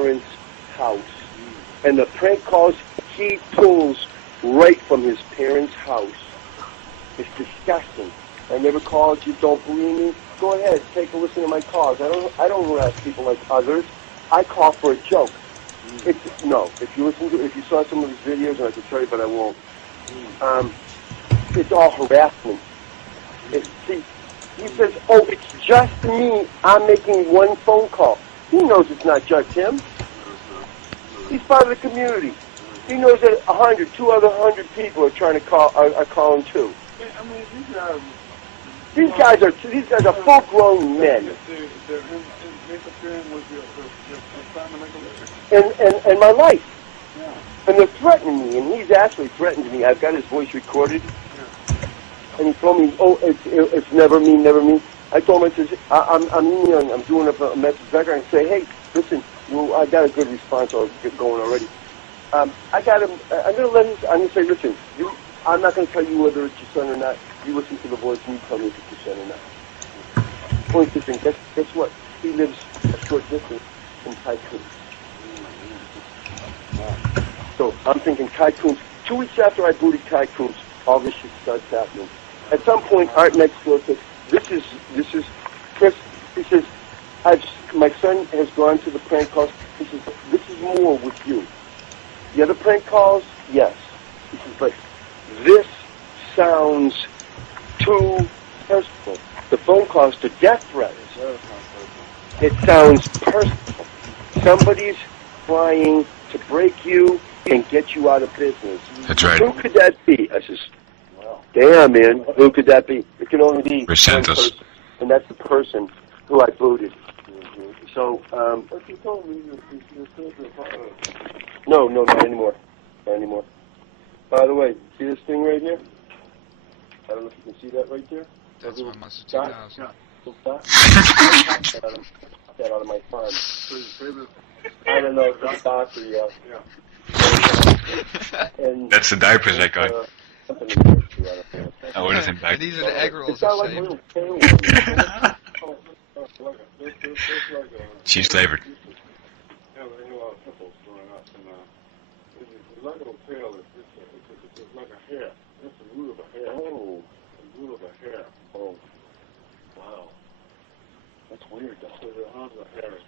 parents' house. And the prank calls he pulls right from his parents' house. It's disgusting. I never called you, don't believe me? Go ahead, take a listen to my calls. I don't harass people like others. I call for a joke. No, if you saw some of his videos, and I could show you, but I won't. It's all harassment. See, he says, oh, it's just me. I'm making one phone call. He knows it's not just him. He's part of the community. He knows that 100, 200 people are trying to call, are calling too. I mean, these guys are full-grown men. They're interfering with your family. And my life. Yeah. And they're threatening me, and he's actually threatened me. I've got his voice recorded. Yeah. And he told me, oh, it's never me, never me. I told him, I says, I'm emailing, I'm doing a message back and say, hey, listen, well, I got a good response. I'll get going already. I got him. I'm going to say, listen, I'm not going to tell you whether it's your son or not. You listen to the voice and you tell me if it's your son or not. Point this thing. Guess what? He lives a short distance from Tycoon. So I'm thinking Tycoon. 2 weeks after I booted Tycoon, all this shit starts happening. At some point, Art next door says, this is Chris. He says, my son has gone to the prank calls. He says, this is more with you. The other prank calls, yes. He says, but this sounds too personal. The phone calls to death threats. It sounds personal. Somebody's trying to break you and get you out of business. That's right. Who could that be? I says, damn, man, who could that be? It can only be one person, and that's the person who I booted. So, but you told me you still no, not anymore. Not anymore. By the way, see this thing right here? I don't know if you can see that right there. That's my Mustard 2000. That out of my farm. I don't know if it's dot or yeah. And that's the diapers I got. I would have think back. These are the egg rolls. It's not like a little tail. She's flavored. Yeah, they have a lot of pimples growing up, and it's like a little tail. It's like a hair. It's the root of a hair. Oh, the root of a hair. Oh, wow. That's weird, though. So the arms are hairy.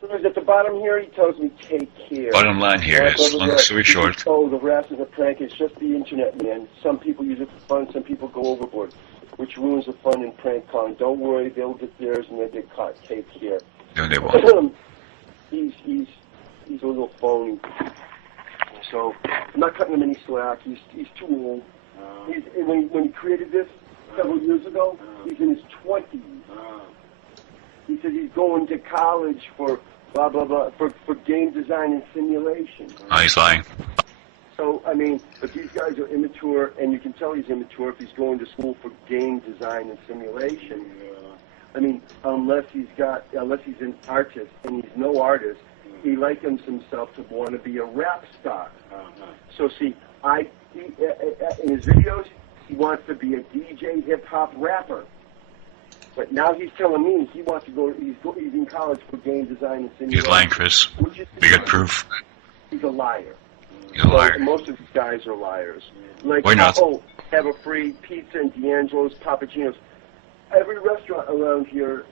So at the bottom here, he tells me take care. Bottom line here is, long story short. Oh, the harassment is a prank. It's just the internet, man. Some people use it for fun. Some people go overboard, which ruins the fun in prank calling. Don't worry, they'll get theirs and they'll get caught. Take care. No, they won't. He's a little phony. So I'm not cutting him any slack. He's too old. When he created this several years ago, he's in his 20s. He said he's going to college for blah blah blah for game design and simulation. Oh, he's lying. So I mean, but these guys are immature, and you can tell he's immature if he's going to school for game design and simulation. I mean, unless he's an artist, and he's no artist, he likens himself to want to be a rap star. So see, in his videos, he wants to be a DJ hip hop rapper. But now he's telling me he wants to go. He's in college for game design and simulation. He's lying, Chris. We got proof. He's a liar. He's a liar. Most of these guys are liars. Like, why not? Oh, have a free pizza and D'Angelo's, Papagino's. Every restaurant around here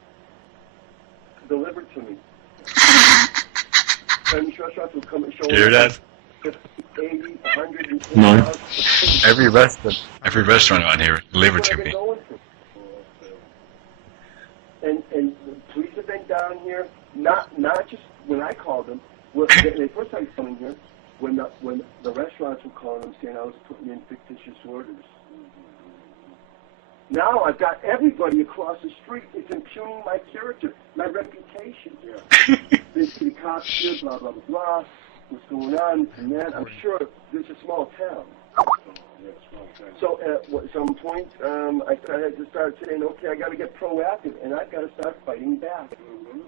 delivered to me. And these restaurants will come and show You hear that? 50, 80, 100, No. Every restaurant around here delivered to me. And the police have been down here, not just when I called them. When they first started coming here, when the restaurants were calling them saying I was putting in fictitious orders. Now I've got everybody across the street. It's impugning my character, my reputation. The cops here, blah, blah, blah, blah. What's going on? And that, I'm sure this is a small town. So at some point, I had to start saying, okay, I got to get proactive, and I've got to start fighting back.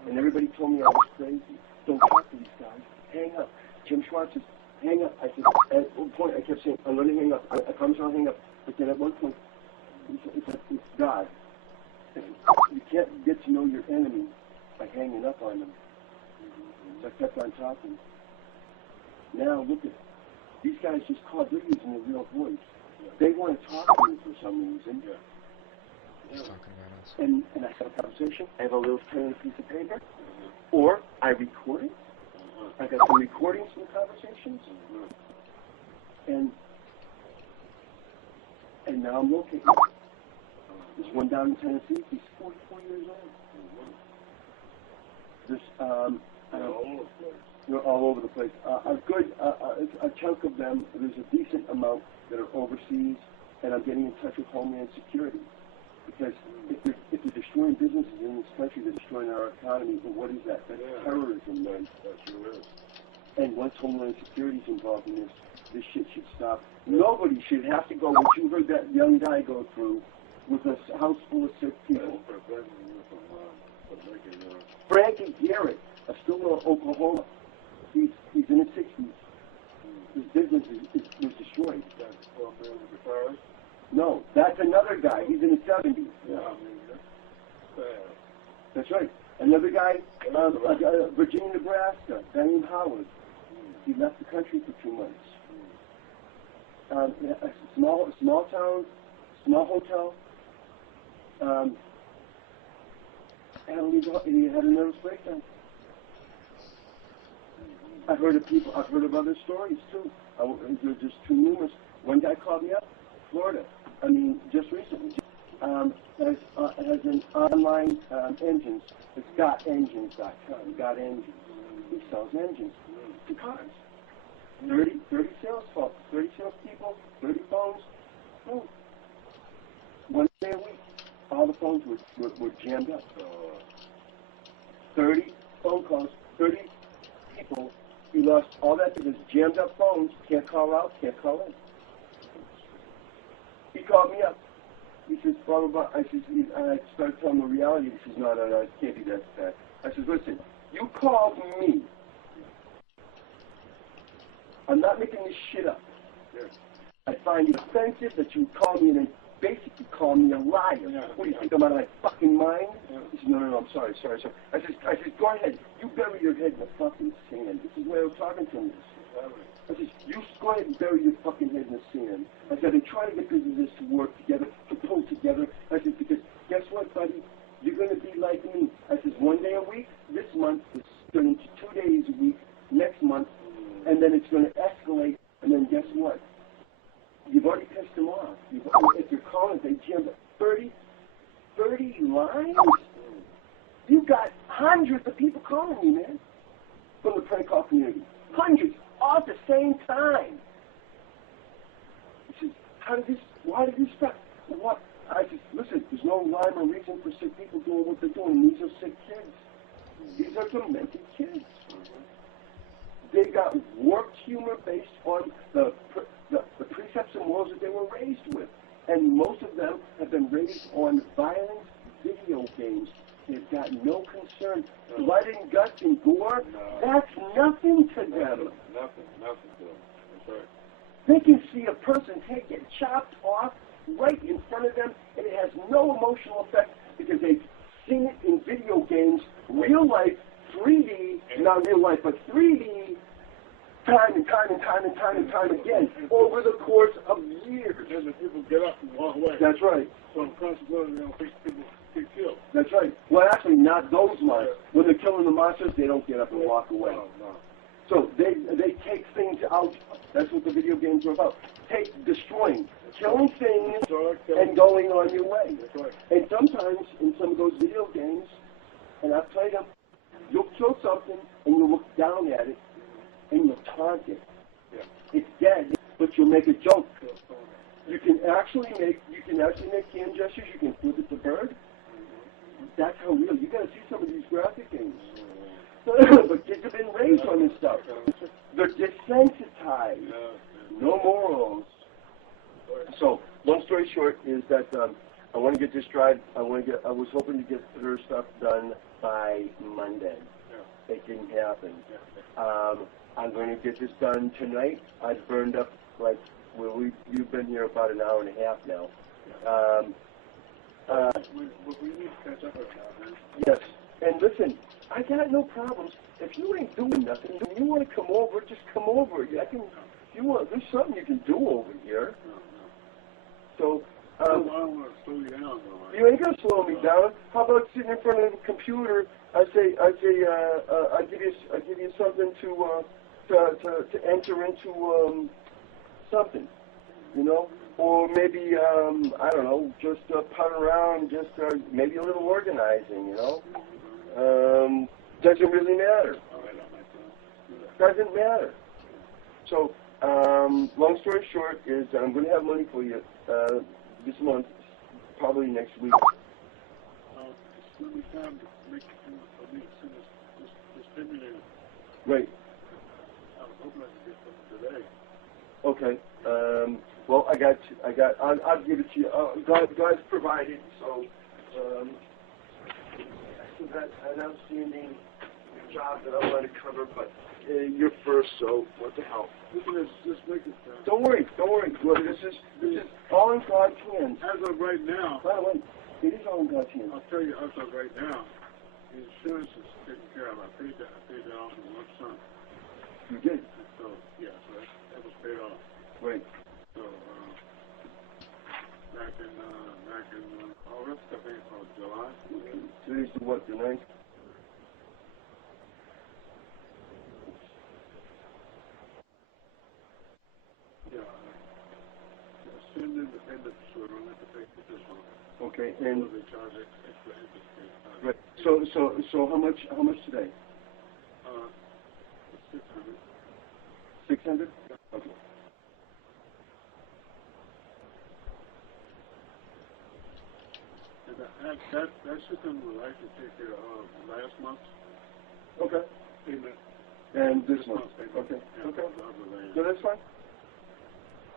And everybody told me I was crazy. Don't talk to these guys. Hang up. Jim Schwartz says, hang up. I said, at one point, I kept saying, I'm going to hang up. I promise I'll hang up. But then at one point, it's God. You can't get to know your enemy by hanging up on them. So I kept on talking. Now look at these guys just called. They're using a real voice. They want to talk to me for some reason. He's talking about us. And I have a conversation. I have a little pen and a piece of paper. Or I record it. I got some recordings from the conversations. And now I'm locating. There's one down in Tennessee. He's 44 years old. There's they're all over the place. A chunk of them. There's a decent amount that are overseas, and I'm getting in touch with Homeland Security because if they're destroying businesses in this country, they're destroying our economy. And what is that? That's terrorism, man. That sure is. And once Homeland Security is involved in this shit should stop. Nobody should have to go what you heard that young guy go through with a house full of sick people. Frankie Garrett of Stillwell, Oklahoma. He's in his 60s. His business was destroyed. No, that's another guy. He's in his 70s. That's right. Another guy, Virginia, Nebraska, a guy named Howard. He left the country for 2 months. A small town, small hotel. He had a nervous breakdown. I've heard of other stories too. They're just too numerous. One guy called me up, Florida. I mean, just recently. Has an online engines. It's gotengines.com. Got engines. He sells engines to cars. 30 sales folks, 30 salespeople, 30 phones. Oh. One day a week, all the phones were jammed up. 30 phone calls, 30 people. He lost all that because jammed up phones. Can't call out, can't call in. He called me up. He says, blah, blah, blah. I started telling him the reality. He says, no, it can't be that bad. I says, listen, you called me. I'm not making this shit up. I find it offensive that you call me and then basically call me a liar. What do you think, I'm out of my fucking mind? He says, no, I'm sorry. I says, go ahead. You bury your head in the fucking sand. This is why I was talking to him. I said, you go ahead and bury your fucking head in the sand. I said, I've been trying to get businesses to work together, to pull together. I said, because guess what, buddy? You're going to be like me. I said, 1 day a week, this month, it's turning to 2 days a week, next month, and then it's going to escalate, and then guess what? You've already pissed them off. If you're calling, they jammed up 30 lines? You got hundreds of people calling me, man, from the prank call community. Hundreds, all at the same time. He says, why did this stop? What? I said, listen, there's no rhyme or reason for sick people doing what they're doing. These are sick kids. These are demented kids. They got warped humor based on the precepts and morals that they were raised with. And most of them have been raised on violent video games. They've got no concern. Blood and guts and gore, that's nothing to them. Nothing to them. That's right. They can see a person's head get chopped off right in front of them, and it has no emotional effect because they've seen it in video games, real life, 3D, not real life, but 3D, time and time again, over the course of years. And the people get up and walk away. That's right. So consequently, they don't think people get killed. That's right. Well, actually, not those monsters. When they're killing the monsters, they don't get up and walk away. No. So they take things out. That's what the video games are about. Destroying, killing things, and going on your way. That's right. And sometimes in some of those video games, and I've played them, you'll kill something and you'll look down at it and you'll taunt it. Yeah. It's dead, but you'll make a joke. You can actually make hand gestures. You can flip it to bird. That's how real. You got to see some of these graphic games. But kids have been raised on this stuff. They're desensitized. No morals. So, long story short is that I want to get this drive. I was hoping to get her stuff done by Monday. It didn't happen. I'm going to get this done tonight. I've burned up you've been here about an hour and a half now. We need to catch up with that, man. Yes, and listen, I got no problems. If you ain't doing nothing, and you want to come over, just come over. I can. If you want, there's something you can do over here. So. I don't want to slow you down, though. You ain't gonna slow me down. How about sitting in front of a computer? I give you something to enter into something, you know, or maybe I don't know, just putt around, just maybe a little organizing, you know. Doesn't really matter. Doesn't matter. So, long story short is I'm going to have money for you this month, probably next week. Let me time to make for me to send this stimulator. Right. I was hoping I could get something today. Okay. Well, I'll give it to you. God's provided, so I still got an outstanding job that I want to cover, but you're first, so what the hell? Just make it. Don't worry. Well, this is all in God's hands. As of right now. By the way, it is all in God's hands. I'll tell you, as of right now, the insurance is taken care of. I paid that off in one sum. You did? So, yeah, so that was paid off. Right. So, back in August, I think, or July. Okay. Today's the what, the 9th? Yeah. Send in the payment, so I don't have to pay for this one. Okay, and So they charge extra interest. right. So how much today? 600. 600? Okay. And that system would like to take care of last month's Okay. payment. And this month. payment. Okay. Yeah, Okay. the other way. No, that's fine.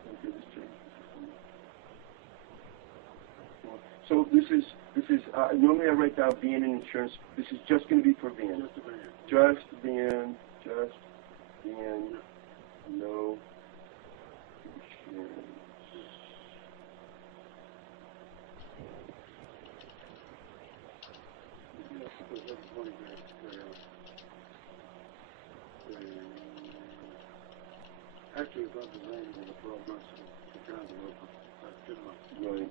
Okay, this change. So this is normally I write down van and insurance. This is just going to be for van. Just a van. Just van, no insurance. Yeah, because that's one actually, it's not the name of the 12 months to kind of look at 10 months. Right.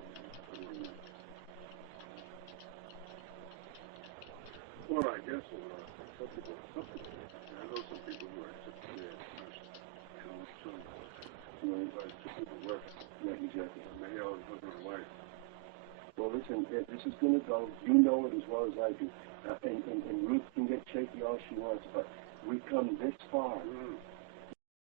Well, I guess some people, I know some people who are accepting the some people work. Yeah, exactly. And they all husband and wife. Well, listen, this is going to go. You know it as well as I do. And Ruth can get shaky all she wants, but we've come this far.